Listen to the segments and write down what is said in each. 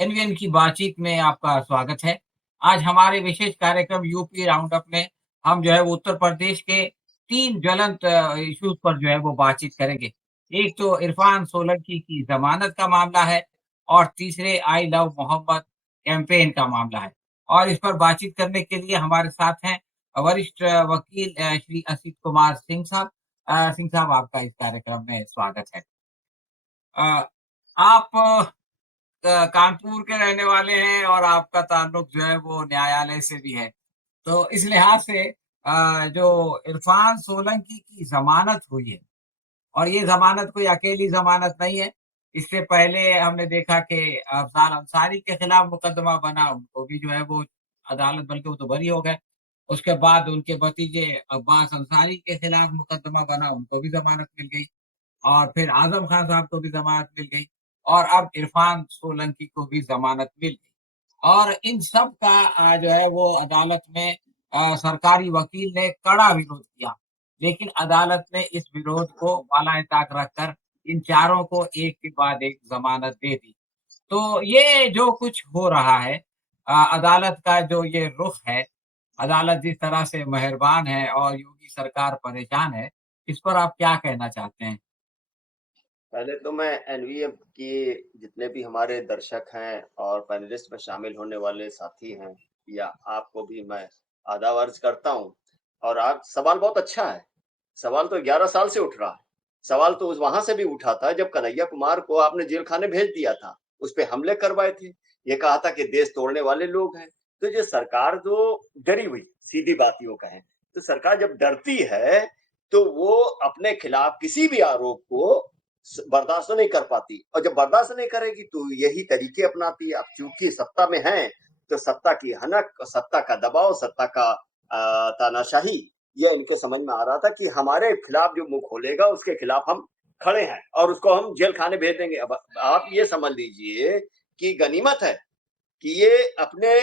NVN की बातचीत में आपका स्वागत है। आज हमारे विशेष कार्यक्रम यूपी राउंड अप में हम जो है वो उत्तर प्रदेश के 3 ज्वलंत इश्यूज़ पर जो है वो बातचीत करेंगे। एक तो इरफान सोलंकी की ज़मानत का मामला है और तीसरे आई लव मोहम्मद कैंपेन का मामला है। और इस पर बातचीत करने के लिए हमारे साथ हैं वरिष्ठ वकील श्री असित कुमार सिंह साहब। सिंह साहब आपका इस कार्यक्रम में स्वागत है। अ, आप कानपुर के रहने वाले हैं और आपका ताल्लुक जो है वो न्यायालय से भी है। तो इस लिहाज से जो इरफान सोलंकी की ज़मानत हुई है और ये ज़मानत कोई अकेली ज़मानत नहीं है। इससे पहले हमने देखा कि अफ़ज़ाल अंसारी के खिलाफ मुकदमा बना, उनको भी जो है वो अदालत बल्कि वो तो बरी हो गए। उसके बाद उनके भतीजे अब्बास अंसारी के खिलाफ मुकदमा बना, उनको भी ज़मानत मिल गई। और फिर आज़म खान साहब को भी ज़मानत मिल गई और अब इरफ़ान सोलंकी को भी ज़मानत मिल गई। और इन सब का जो है वो अदालत में सरकारी वकील ने कड़ा विरोध किया। लेकिन अदालत ने इस विरोध को बाला-ए-ताक रखकर इन चारों को एक के बाद एक ज़मानत दे दी। तो ये जो कुछ हो रहा है अदालत का जो ये रुख है, अदालत जिस तरह से मेहरबान है और योगी सरकार परेशान है, इस पर आप क्या कहना चाहते हैं? पहले तो मैं एनवीए के जितने भी हमारे दर्शक हैं और पैनलिस्ट में शामिल होने वाले साथी हैं या आपको भी मैं आदाब अर्ज़ करता हूँ। और आज सवाल बहुत अच्छा है। सवाल तो 11 साल से उठ रहा है। सवाल तो उस वहाँ से भी उठा था जब कन्हैया कुमार को आपने जेल खाने भेज दिया था। उस पे हमले करवाए थे। ये कहा था कि देश तोड़ने वाले लोग हैं। तो ये सरकार जो डरी हुई, सीधी बात यूँ कहें। तो सरकार जब डरती है, तो वो अपने खिलाफ किसी भी आरोप को बर्दाश्त नहीं कर पाती और जब बर्दाश्त नहीं करेगी तो यही तरीके अपनाती है। अब चूंकि सत्ता में है तो सत्ता की हनक, सत्ता का दबाव, सत्ता का तानाशाही, ये इनके समझ में आ रहा था कि हमारे खिलाफ जो मुंह खोलेगा उसके खिलाफ हम खड़े हैं और उसको हम जेल खाने भेज देंगे। अब आप ये समझ लीजिए कि गनीमत है कि ये अपने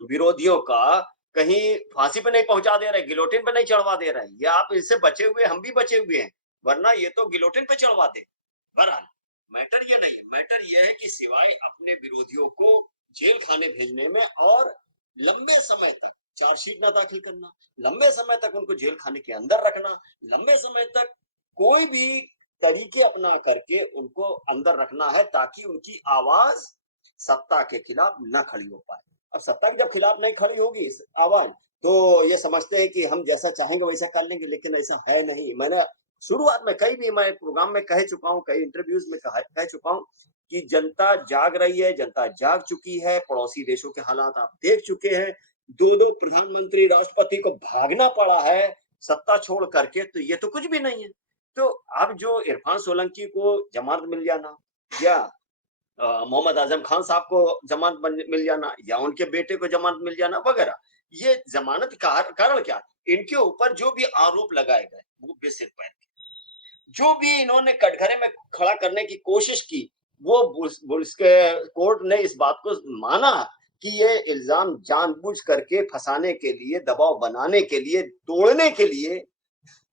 विरोधियों का कहीं फांसी पे नहीं पहुंचा दे रहे, गिलोटिन पे नहीं चढ़वा दे रहे। ये आप इससे बचे हुए, हम भी बचे हुए हैं, वरना ये तो गिलोटिन पे चढ़वाते। बहरहाल मैटर ये नहीं, मैटर ये है कि सिवाय अपने विरोधियों को जेल खाने भेजने में और लंबे समय तक चार्जशीट ना दाखिल करना, लंबे समय तक उनको जेल खाने के अंदर रखना, लंबे समय तक कोई भी तरीके अपना करके उनको अंदर रखना है ताकि उनकी आवाज सत्ता के खिलाफ न खड़ी हो पाए। अब सत्ता के जब खिलाफ नहीं खड़ी होगी आवाज, तो ये समझते हैं कि हम जैसा चाहेंगे वैसा कर लेंगे, लेकिन ऐसा है नहीं। मैंने शुरुआत में कई भी मैं प्रोग्राम में कह चुका हूँ, कई इंटरव्यूज में कह चुका हूँ कि जनता जाग रही है, जनता जाग चुकी है। पड़ोसी देशों के हालात आप देख चुके हैं। दो दो प्रधानमंत्री राष्ट्रपति को भागना पड़ा है सत्ता छोड़ करके, तो ये तो कुछ भी नहीं है। तो अब जो इरफान सोलंकी को जमानत मिल जाना या मोहम्मद आजम खान साहब को जमानत मिल जाना या उनके बेटे को जमानत मिल जाना वगैरह, ये जमानत का कारण क्या? इनके ऊपर जो भी आरोप लगाए गए वो बेसिर पैर के, जो भी इन्होंने कटघरे में खड़ा करने की कोशिश की, वो उसके कोर्ट ने इस बात को माना कि ये इल्जाम जानबूझ करके फंसाने के लिए, दबाव बनाने के लिए, तोड़ने के लिए,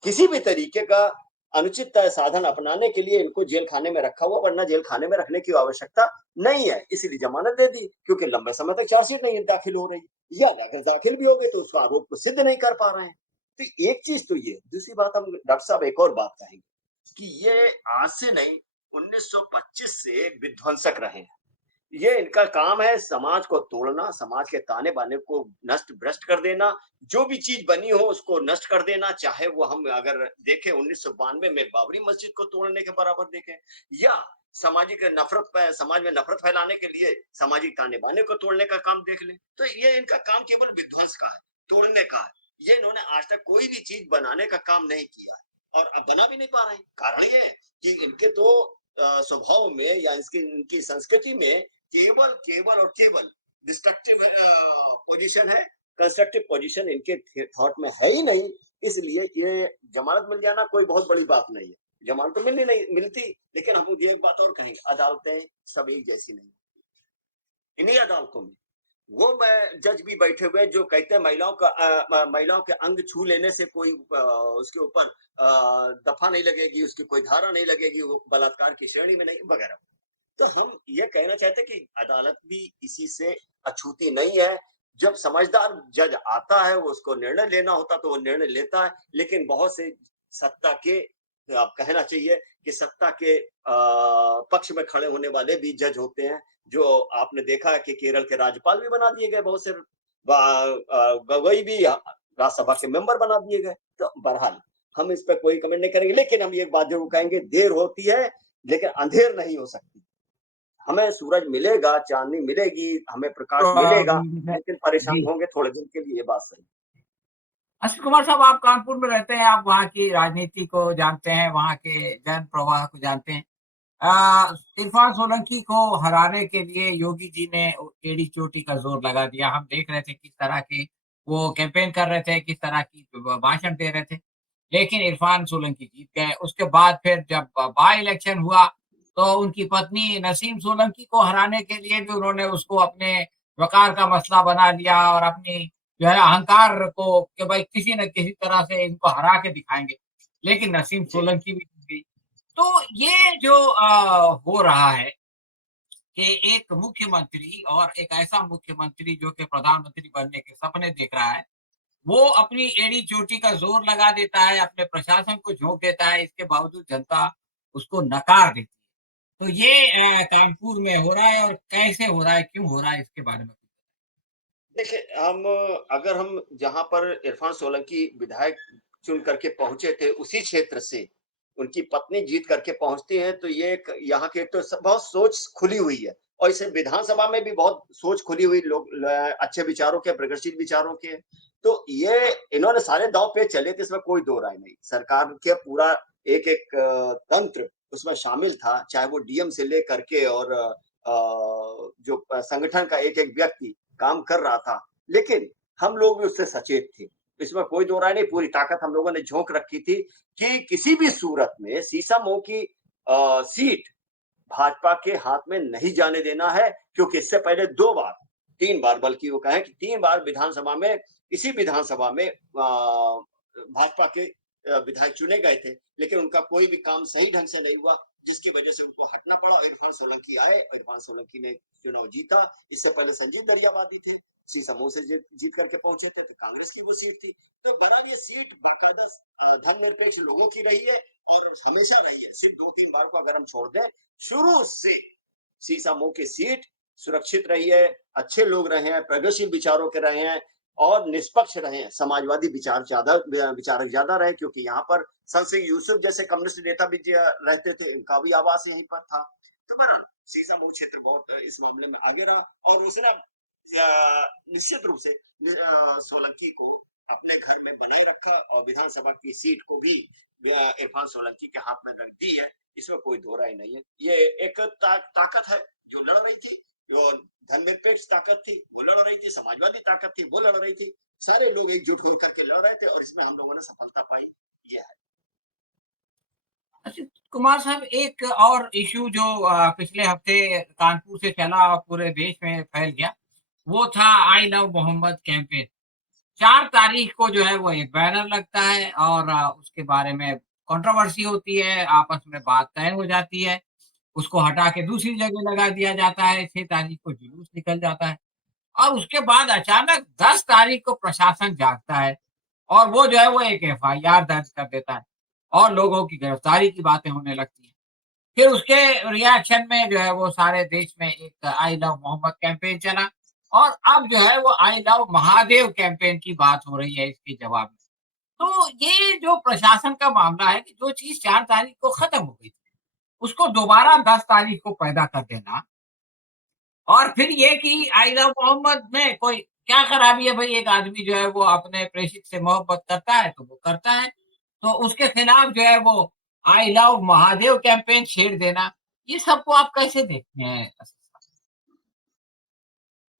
किसी भी तरीके का अनुचित साधन अपनाने के लिए इनको जेल खाने में रखा हुआ, वरना जेल खाने में रखने की आवश्यकता नहीं है। इसीलिए जमानत दे दी क्योंकि लंबे समय तक चार्जशीट नहीं दाखिल हो रही, या अगर दाखिल भी हो गई तो उसका आरोप को सिद्ध नहीं कर पा रहे हैं। तो एक चीज तो ये, दूसरी बात हम डॉक्टर साहब एक और बात कहेंगे कि ये आज से नहीं, 1925 से विध्वंसक रहे हैं। ये इनका काम है समाज को तोड़ना, समाज के ताने-बाने को नष्ट भ्रष्ट कर देना, जो भी चीज़ बनी हो उसको नष्ट कर देना, चाहे वो हम अगर देखें 1992 में बाबरी मस्जिद को तोड़ने के बराबर देखें या सामाजिक नफ़रत समाज में नफ़रत फैलाने के लिए सामाजिक ताने-बाने को तोड़ने का काम देख लें। तो ये इनका काम केवल विध्वंस का है, तोड़ने का है। ये इन्होंने आज तक कोई भी चीज़ बनाने का काम नहीं किया है और अब बना भी नहीं पा रहे हैं। कारण ये है कि इनके तो स्वभाव में या इसकी इनकी संस्कृति में केवल केवल और केवल डिस्ट्रक्टिव पोजीशन है, कंस्ट्रक्टिव पोजीशन इनके थॉट में है ही नहीं। इसलिए ये जमानत मिल जाना कोई बहुत बड़ी बात नहीं है। जमानत तो मिलनी नहीं मिलती, लेकिन हम ये एक बात और कहेंगे, अदालतें सब एक जैसी नहीं। इन्हीं अदालतों में वो जज भी बैठे हुए जो कहते हैं महिलाओं के अंग छू लेने से कोई उसके ऊपर दफा नहीं लगेगी, उसकी कोई धारा नहीं लगेगी, वो बलात्कार की श्रेणी में नहीं वगैरह। तो हम ये कहना चाहते हैं कि अदालत भी इसी से अछूती नहीं है। जब समझदार जज आता है, वो उसको निर्णय लेना होता तो वो निर्णय लेता है, लेकिन बहुत से सत्ता के आप कहना चाहिए कि सत्ता के पक्ष में खड़े होने वाले भी जज होते हैं, जो आपने देखा है कि केरल के राज्यपाल भी बना दिए गए, बहुत से गवई भी राज्यसभा के मेंबर बना दिए गए। तो बहरहाल हम इस पे कोई कमेंट नहीं करेंगे, लेकिन हम एक बात जरूर कहेंगे, देर होती है लेकिन अंधेर नहीं हो सकती। हमें सूरज मिलेगा, चांदनी मिलेगी, हमें तो प्रकाश मिलेगा, मैं लेकिन परेशान जी, होंगे थोड़े दिन के लिए, ये बात सही। अश्विन कुमार साहब, आप कानपुर में रहते हैं, आप वहाँ की राजनीति को जानते हैं, वहाँ के जन प्रवाह को जानते हैं। इरफान सोलंकी को हराने के लिए योगी जी ने एड़ी चोटी का जोर लगा दिया। हम देख रहे थे किस तरह की वो कैंपेन कर रहे थे, किस तरह की भाषण दे रहे थे। लेकिन इरफान सोलंकी जीत गए। उसके बाद फिर जब बाई इलेक्शन हुआ, तो उनकी पत्नी नसीम सोलंकी को हराने के लिए भी उन्होंने उसको अपने वकार का मसला बना लिया और अपनी जो है अहंकार को कि भाई किसी न किसी तरह से इनको हरा के दिखाएंगे। लेकिन नसीम जी। सोलंकी भी जीत गई। तो ये जो हो रहा है कि एक मुख्यमंत्री और एक ऐसा मुख्यमंत्री जो कि प्रधानमंत्री बनने के सपने देख रहा है, वो अपनी एड़ी-चोटी का ज़ोर लगा देता है, अपने प्रशासन को झोंक देता है, इसके बावजूद जनता उसको नकार देती है। तो ये कानपुर में हो रहा है और कैसे हो रहा है, क्यों हो रहा है, इसके बारे में कुछ देखिए, अगर हम जहाँ पर इरफान सोलंकी विधायक चुन करके पहुँचे थे, उसी क्षेत्र से उनकी पत्नी जीत करके पहुँचती हैं, तो ये एक यहाँ की एक तो बहुत सोच खुली हुई है, और इसे विधानसभा में भी बहुत सोच खुली हुई लोग अच्छे विचारों के, प्रगतिशील विचारों के। तो ये इन्होंने सारे दांव पे चले थे, इसमें कोई दो राय नहीं। सरकार के पूरा एक तंत्र उसमें शामिल था, चाहे वो डीएम से लेकर के और जो संगठन का एक एक व्यक्ति काम कर रहा था, लेकिन हम लोग भी उससे सचेत थे। इसमें कोई दो राय नहीं, पूरी ताकत हम लोगों ने झोंक रखी थी कि किसी भी सूरत में सीसामऊ की सीट भाजपा के हाथ में नहीं जाने देना है, क्योंकि इससे पहले 2 बार, 3 बार बल्कि वो कहें कि 3 बार विधानसभा में, इसी विधानसभा में भाजपा के विधायक चुने गए थे, लेकिन उनका कोई भी काम सही ढंग से नहीं हुआ, जिसकी वजह से उनको हटना पड़ा। इरफान सोलंकी आए, इरफान सोलंकी ने चुनाव जीता। इससे पहले संजीव दरियावादी थे, सी समूह से जीत करके पहुंचे थे, तो कांग्रेस की वो सीट थी। तो बराबर ये सीट बाकायदा धर्मनिरपेक्ष लोगों की रही है और हमेशा रही है। सिर्फ 2-3 बार को अगर हम छोड़ दें, शुरू से सीसामऊ की सीट सुरक्षित रही है, अच्छे लोग रहे हैं, प्रगतिशील विचारों के रहे हैं और निष्पक्ष रहे हैं। समाजवादी विचारक ज्यादा रहे, क्योंकि यहाँ पर सन सिंह यूसुफ जैसे कम्युनिस्ट नेता भी रहते थे, उनका भी आवास यहीं पर था। तो बहरहाल सीसामऊ क्षेत्र बहुत इस मामले में आगे रहा, और उसने निश्चित रूप से सोलंकी को अपने घर में बनाए रखा और विधानसभा की सीट को भी इरफान सोलंकी के हाथ में रख दी है। इसमें कोई दो राय नहीं है। ये एक ताकत है जो लड़ रही थी, जो धर्मनिरपेक्ष ताकत थी वो लड़ रही थी, समाजवादी ताकत थी वो लड़ रही थी। सारे लोग एकजुट होकर के लड़ रहे थे और इसमें हम लोगों ने सफलता पाई। ये है। अच्छा, कुमार साहब, एक और इश्यू जो पिछले हफ्ते कानपुर से चला और पूरे देश में फैल गया, वो था आई लव मोहम्मद कैंपेन। 4 तारीख को जो है वो एक बैनर लगता है और उसके बारे में कंट्रोवर्सी होती है, आपस में बात तय हो जाती है, उसको हटा के दूसरी जगह लगा दिया जाता है, 6 तारीख को जुलूस निकल जाता है और उसके बाद अचानक 10 तारीख को प्रशासन जागता है और वो जो है वो एक एफआईआर दर्ज कर देता है और लोगों की गिरफ्तारी की बातें होने लगती हैं। फिर उसके रिएक्शन में जो है वो सारे देश में एक आई लव मोहम्मद कैंपेन चला और अब जो है वो आई लव महादेव कैंपेन की बात हो रही है इसके जवाब में। तो ये जो प्रशासन का मामला है कि जो चीज़ 4 तारीख को खत्म हो गई थी, उसको दोबारा 10 तारीख को पैदा कर देना और फिर ये कि आई लव मोहम्मद में कोई क्या खराबी है भाई, एक आदमी जो है वो अपने प्रेषित से मोहब्बत करता है तो वो करता है। तो उसके खिलाफ जो है वो आई लव महादेव कैंपेन छेड़ देना, ये सबको आप कैसे देखते हैं?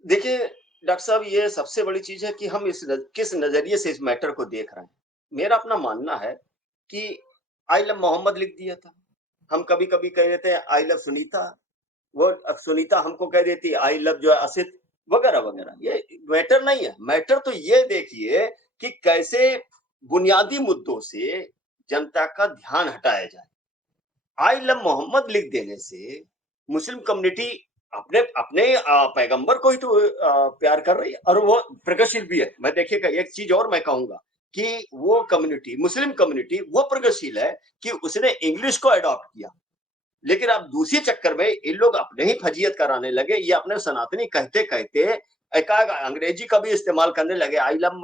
देखिए डॉक्टर साहब, ये सबसे बड़ी चीज है कि हम किस नजरिए से इस मैटर को देख रहे हैं। मेरा अपना मानना है कि आई लव मोहम्मद लिख दिया था, हम कभी कभी कह देते हैं आई लव सुनीता, वो अब सुनीता हमको कह देती है आई लव जो है असित, वगैरह वगैरह। ये मैटर नहीं है। मैटर तो ये देखिए कि कैसे बुनियादी मुद्दों से जनता का ध्यान हटाया जाए। आई लव मोहम्मद लिख देने से मुस्लिम कम्युनिटी अपने अपने पैगंबर को ही तो प्यार कर रही है और वो प्रगतिशील भी है। मैं देखिएगा एक चीज और मैं कहूंगा कि वो कम्युनिटी मुस्लिम कम्युनिटी वो प्रगतिशील है कि उसने इंग्लिश को अडॉप्ट किया। लेकिन अब दूसरे चक्कर में इन लोग अपने ही फजीयत कराने लगे, ये अपने सनातनी कहते कहते एकाएक अंग्रेजी का भी इस्तेमाल करने लगे। आई लव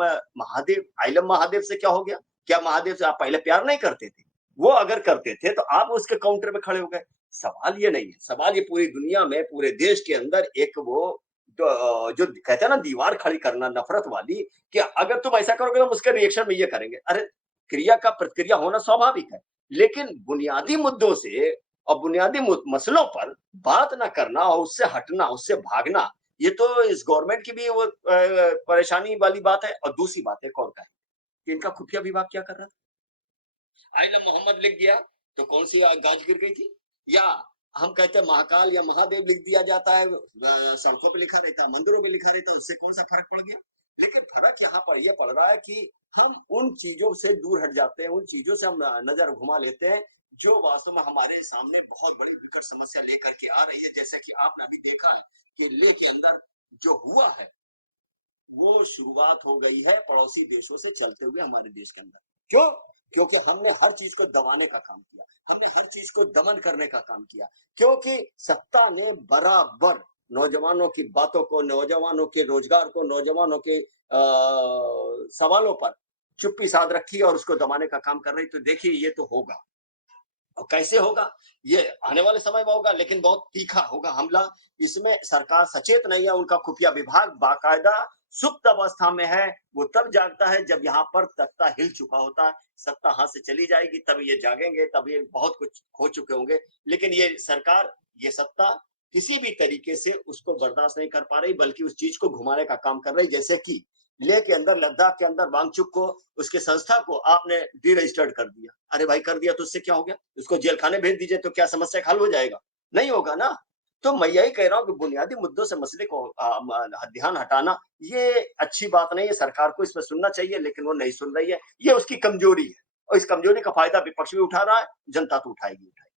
महादेव से क्या हो गया? क्या महादेव से आप पहले प्यार नहीं करते थे? वो अगर करते थे तो आप उसके काउंटर में खड़े हो गए। सवाल ये नहीं है, सवाल ये पूरी दुनिया में पूरे देश के अंदर एक वो जो कहते हैं ना दीवार खड़ी करना नफरत वाली, कि अगर तुम ऐसा करोगे तो हम उसके रिएक्शन में ये करेंगे। अरे क्रिया का प्रतिक्रिया होना स्वाभाविक है, लेकिन बुनियादी मुद्दों से और बुनियादी मसलों पर बात ना करना और उससे हटना, उससे भागना, ये तो इस गवर्नमेंट की भी वो परेशानी वाली बात है। और दूसरी बात एक और का है कि इनका खुफिया विभाग क्या कर रहा था? आइला मोहम्मद लिख दिया तो कौन सी गाज गिर गई थी? या हम कहते हैं महाकाल या महादेव लिख दिया जाता है, सड़कों पे लिखा रहता है, मंदिरों पे लिखा रहता है, उससे कौन सा फर्क पड़ गया? लेकिन फर्क यहाँ पर यह पड़ रहा है कि हम उन चीजों से दूर हट जाते हैं, उन चीजों से हम नजर घुमा लेते हैं जो वास्तव में हमारे सामने बहुत बड़ी विकट समस्या लेकर के आ रही है। जैसे कि आपने अभी देखा है कि ले के अंदर जो हुआ है वो शुरुआत हो गई है पड़ोसी देशों से चलते हुए हमारे देश के अंदर। क्यों? क्योंकि हमने हर चीज को दबाने का काम किया, हमने हर चीज को दमन करने का काम किया, क्योंकि सत्ता ने बराबर नौजवानों की बातों को, नौजवानों के रोजगार को, नौजवानों के सवालों पर चुप्पी साध रखी और उसको दबाने का काम कर रही। तो देखिए ये तो होगा, और कैसे होगा ये आने वाले समय में होगा, लेकिन बहुत तीखा होगा हमला। इसमें सरकार सचेत नहीं है, उनका खुफिया विभाग बाकायदा सुप्त अवस्था में है। वो तब जागता है जब यहाँ पर तख्ता हिल चुका होता है, सत्ता हाथ से चली जाएगी तब ये जागेंगे, तब ये बहुत कुछ खो चुके होंगे। लेकिन ये सरकार, ये सत्ता किसी भी तरीके से उसको बर्दाश्त नहीं कर पा रही, बल्कि उस चीज को घुमाने का काम कर रही। जैसे कि लेह के अंदर, लद्दाख के अंदर वांगचुक को, उसके संस्था को आपने डी रजिस्टर्ड कर दिया। अरे भाई कर दिया तो उससे क्या हो गया? उसको जेल खाने भेज दीजिए तो क्या समस्या हल हो जाएगा? नहीं होगा ना। तो मैं यही कह रहा हूँ कि बुनियादी मुद्दों से मसले को ध्यान हटाना ये अच्छी बात नहीं है। सरकार को इसमें सुनना चाहिए, लेकिन वो नहीं सुन रही है। ये उसकी कमजोरी है और इस कमजोरी का फायदा विपक्ष भी उठा रहा है, जनता तो उठाएगी उठाएगी।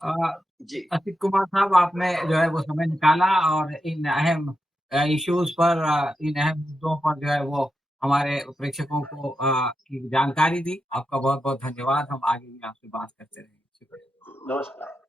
अ, जी असित कुमार साहब, आपने जो है वो समय निकाला और इन अहम इश्यूज पर, इन अहम मुद्दों पर जो है वो हमारे प्रेक्षकों को की जानकारी दी। आपका बहुत-बहुत धन्यवाद। हम आगे भी आपसे बात करते रहेंगे। शुक्रिया। नमस्कार।